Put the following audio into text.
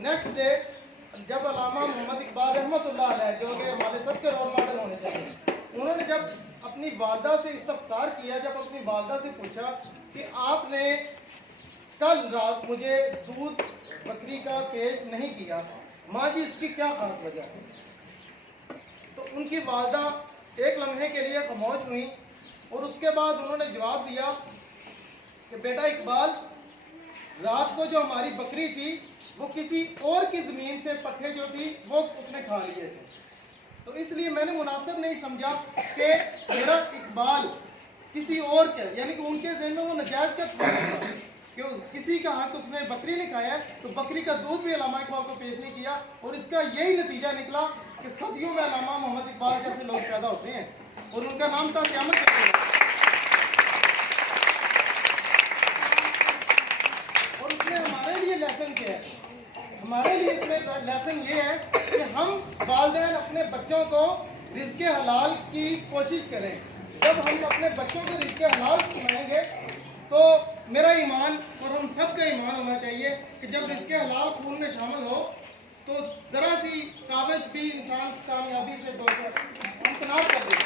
Next day जब अल्लामा मोहम्मद इकबाल रहमतुल्लाह अलैह जो कि हमारे सबके रोल मॉडल होने चाहिए, उन्होंने जब अपनी वालदा से इस्तफ्सार किया, जब अपनी वालदा से पूछा कि आपने कल रात मुझे दूध बकरी का पेश नहीं किया, माँ जी इसकी क्या खास वजह है, तो उनकी वालदा एक लम्हे के लिए खामोश हुई और उसके बाद उन्होंने जवाब दिया कि बेटा इकबाल, रात को जो हमारी बकरी थी वो किसी और की ज़मीन से पट्ठे जो थी वो उसने खा लिए थे, तो इसलिए मैंने मुनासिब नहीं समझा कि मेरा इकबाल किसी और के, यानी कि उनके ज़हन में वो नजायज़ का कि किसी का हक उसने बकरी ने खाया है, तो बकरी का दूध भी अल्लामा इकबाल को पेश नहीं किया। और इसका यही नतीजा निकला कि सदियों में अल्लामा मोहम्मद इकबाल जैसे लोग पैदा होते हैं और उनका नाम था क़यामत तक। और उसमें हमारे लिए लेसन क्या है, हमारे लिए इसमें लेसन ये है कि हम वालिदैन अपने बच्चों को रिज़्क़े हलाल की कोशिश करें। जब हम अपने बच्चों को रिज़्क़े हलाल खिलाएंगे तो मेरा ईमान और हम सब का ईमान होना चाहिए कि जब रिज़्क़े हलाल खून में शामिल हो तो ज़रा सी काबिज भी इंसान कामयाबी से इम्तनाज़ कर दे।